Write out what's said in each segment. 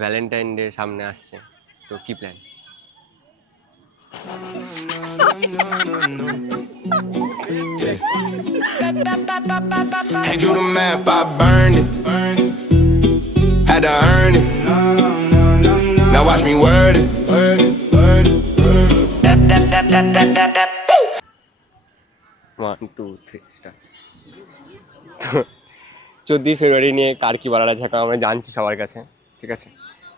Valentine day সামনে আসছে, তো কি plan? Hand you the map, I burned it. Had to earn it. Now watch me word it. 1 2 3 start. 14ই ফেব্রুয়ারি নিয়ে কার কি বলার আছে এখন আমরা জানছি সবার কাছে, ঠিক আছে?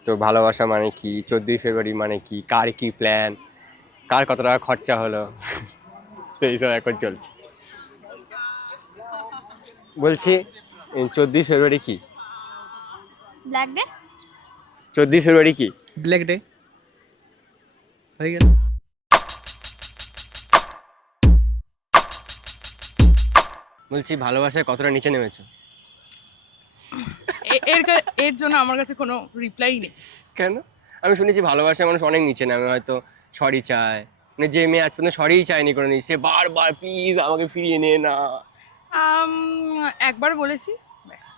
তো ভালোবাসা মানে কি, 14ই ফেব্রুয়ারি মানে কি, কার কি প্ল্যান, কার কত টাকা খরচা হলো, সেই সব এখন চলছে। বলছি 14ই ফেব্রুয়ারি কি? Black day. 14ই ফেব্রুয়ারি কি? ব্ল্যাক ডে হয়ে গেল। বলছি ভালোবাসায় কতটা নিচে নেমেছো? এর জন্য আমার কাছে কোনো রিপ্লাই নেই। কেন? আমি শুনেছি ভালোবাসায় মানুষ অনেক নিচে নামে, হয়তো সরি চায়, মানে যে মেয়ে আজ পর্যন্ত সরিই চায়নি করে সে বারবার প্লিজ আমাকে ফিরিয়ে নে না। একবার বলেছি ব্যাস।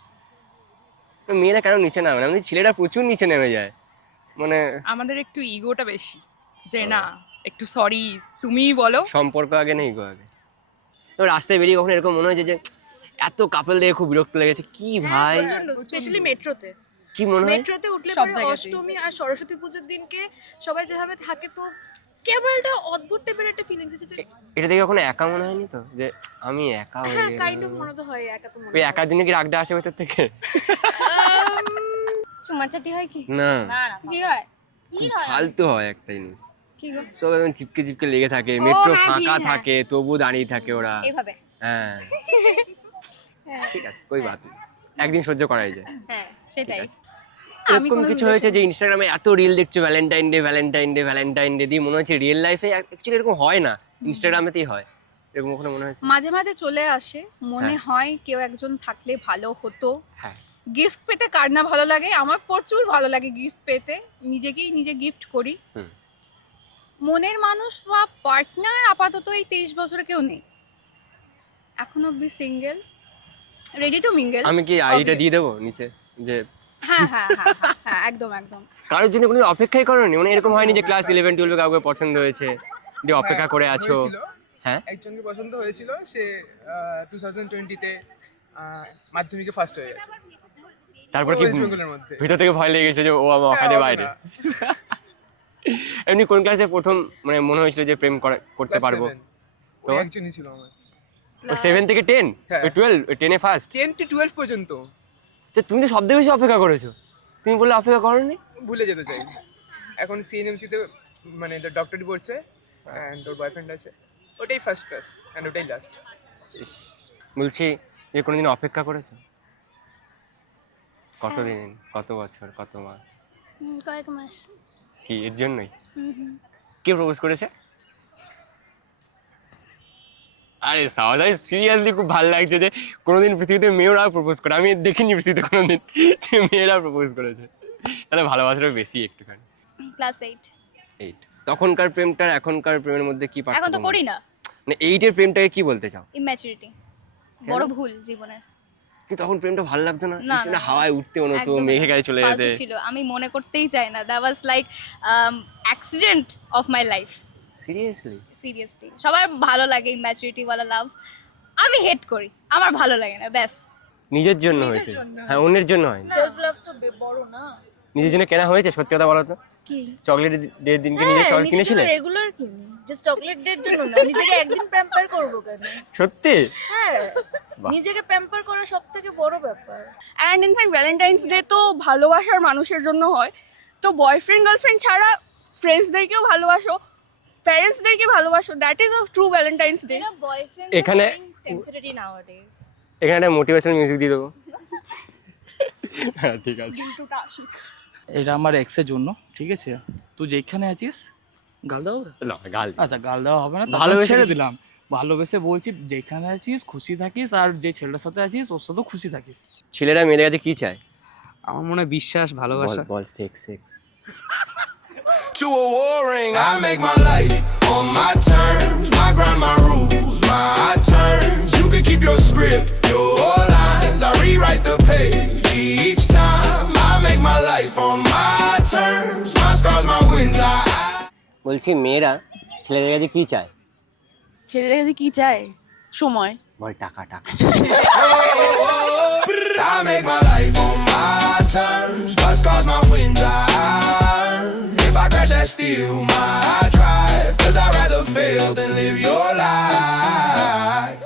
তো মেয়েরা কেন নিচে নামে না? আমাদের ছেলেরা প্রচুর নিচে নেমে যায়, মানে আমাদের একটু ইগোটা বেশি, যে না একটু সরি তুমিই বলো। সম্পর্ক আগে না ইগো আগে। তো রাস্তায় বেরিয়ে কখনো এরকম মনে হয়েছে যে এত কাপল দেখে খুব বিরক্ত লেগেছে কি ভাই? স্পেশালি মেট্রোতে। কি মনে হয়? মেট্রোতে উঠলে সব পরে জায়গাতেই। অষ্টমী আর সরস্বতী পুজোর দিনকে সবাই যেভাবে থাকে, তো কেমন একটা অদ্ভুত টাইপের একটা ফিলিংস এসেছে। এটা দেখে কখনো একা মনে হয়নি তো, যে আমি একা হয়ে হ্যাঁ, গেলাম? কাইন্ড অফ মনে তো হয়, একা তো মনে ওই হয়। একার জন্য কি রাগটা আসে ভেতর থেকে? চুমাচাটি হয় কি? না, না কি হয়? কি খুব হয়? ফালতু হয় একটা জিনিস। কি গো? সব একদম চিপকে চিপকে লেগে থাকে, মেট্রো হ্যাঁ, ফাঁকা ভিড়, হ্যাঁ। থাকে তবু দাঁড়িয়ে থাকে ওরা। এইভাবে। হ্যাঁ ঠিক আছে, কই বাত নেই, একদিন সহ্য করাই যায়। হ্যাঁ, সেটাই। আমি এরকম কোনো কিছু হয়েছে যে ইনস্টাগ্রামে এত রিল দেখছো Valentine day Valentine day Valentine day দিয়ে মনে হচ্ছে রিয়েল লাইফে অ্যাকচুয়ালি এরকম হয় না, ইনস্টাগ্রামেতেই হয়, এরকম কখনো মনে হয়েছে? মাঝে মাঝে চলে আসে, মনে হ্যাঁ। হয় কেউ একজন থাকলে ভালো হতো। হ্যাঁ, গিফট পেতে কার না ভালো লাগে? আমার প্রচুর ভালো লাগে গিফট পেতে, নিজেকেই নিজে গিফট করি। হুম। মনের মানুষ বা পার্টনার আপাতত এই 23 বছরে কেউ নেই, এখন অব্দি সিঙ্গেল, রেডি টু মিঙ্গেল। আমি কি আইডিটা দিয়ে দেবো নিচে, যে হ্যাঁ হ্যাঁ হ্যাঁ হ্যাঁ, হ্যাঁ একদম একদম। কারোর জন্য কোনো অপেক্ষাই করোনি? মানে এরকম হয়নি যে ক্লাস 11 12 কাউকে পছন্দ হয়েছে দিয়ে অপেক্ষা করে আছো? হয়েছিল, হ্যাঁ, একজনকে পছন্দ হয়েছিল, সে 2020-তে মাধ্যমিকে ফার্স্ট হয়ে গেছে। তারপর কি ওয়েস্ট বেঙ্গলের মধ্যে। ভিতর থেকে ভয় লেগে গেছে যে ও আমার অকাদে হ্যাঁ, বাইরে? হবে না। এমনি কোন ক্লাসে প্রথম মানে মনে হয়েছিল যে প্রেম করতে Class পারবো? 7 তো ওই একজনই ছিল আমার। ও 7 থেকে 10, হ্যাঁ। ওই 12, ওই 10 এ ফার্স্ট। 10 to 12 পর্যন্ত তো তুমি তো সব থেকে বেশি অপেক্ষা করেছো, তুমি বললে অপেক্ষা করোনি? ভুলে যেতে চাই। এখন সিএনএমসিতে মানে ডক্টরি পড়ছে, অ্যান্ড ওর বয়ফ্রেন্ড আছে। ওটাই ফার্স্ট ক্লাস অ্যান্ড ওটাই লাস্ট। বলছি যে কোনোদিন অপেক্ষা করেছো? কতদিন, কত বছর, কত মাস? কয়েক মাস। কি এর জন্যই? কে প্রপোজ করেছে? আরে সাওয়াদাই সিরিয়াসলি খুব ভালো লাগছে যে কোনোদিন পৃথিবীতে মেয়েরা প্রপোজ করে, আমি দেখিনি পৃথিবীতে কোনোদিন যে মেয়েরা প্রপোজ করেছে। তাহলে ভালোবাসাটা বেশি একটুখানি। ক্লাস 8। 8 তখনকার প্রেমটার এখনকার প্রেমের মধ্যে কি পার্থক্য? এখন তো করি না। মানে 8 এর প্রেমটাকে কি বলতে চাও? ইম্যাচুরিটি বড় ভুল জীবনের। কি তখন প্রেমটা ভালো লাগতো না? না, না না, হাওয়ায় উঠতে মনে হতো, একদম মেঘে গায়ে চলে ফালতু যেতে। ছিল, আমি মনে করতেই চাই না। That was like accident of my life. Seriously? Seriously সবার ভালো লাগে ইম্যাচুরিটি ওয়ালা লাভ, আমি হেট করি, আমার ভালো লাগে না, ব্যাস। নিজের জন্য হয়েছে? হ্যাঁ, অন্যের জন্য হয়নি। সেলফ লাভ তো বড় না। নিজের জন্য কেনা হয়েছে? সত্যি কথা বলো তো, কি? চকলেট ডে দিনকে নিজে চকলেট কিনেছিলে? রেগুলার কিনি, জাস্ট চকলেট ডের জন্য না। নিজেকে একদিন প্যাম্পার করব কেন? সত্যি? হ্যাঁ, বাহ। নিজেকে প্যাম্পার করা সবথেকে বড় ব্যাপার। অ্যান্ড ইনফ্যাক্ট ভ্যালেন্টাইন্স ডে তো ভালোবাসার মানুষের জন্য হয়, তো বয়ফ্রেন্ড গার্লফ্রেন্ড ছাড়া ফ্রেন্ডসদেরকেও ভালোবাসো, প্যারেন্টসদেরকে ভালোবাসো, that is a true Valentine's day. Boyfriend এখানে টেম্পারারি নাওয়াডেজ। এখানে একটা মোটিভেশনাল মিউজিক দিয়ে দেবো। হ্যাঁ ঠিক আছে। এটা আমার এক্সের জন্য, ঠিক আছে? তুই যেখানে আছিস, গাল দেওয়া হবে? না গাল দিই। আচ্ছা, গাল দেওয়া হবে না, ভালোবেসে ভালোবেসে ছেড়ে কিছু- দিলাম। ভালোবেসে বলছি, যেখানে আছিস খুশি থাকিস, আর যে ছেলেটার সাথে আছিস ওর সাথেও খুশি থাকিস। ছেলেরা মেয়েদের কাছে কি চায়? আমার মনে হয় বিশ্বাস, ভালোবাসা। বল sex sex. To a war ring, I make my life on my terms. My grind, my rules, my terms. You can keep your script, your lines. I rewrite the page each time. I make my life on my terms. My scars, my wins. বলছি মেয়েরা ছেলেদের কাছে কি চায়? ছেলেদের কাছে কি চায়? সময়। বল টাকা টাকা। I make my life on my terms. My scars, my wins. If I crash, I steal my drive. 'Cause I'd rather fail than live your life.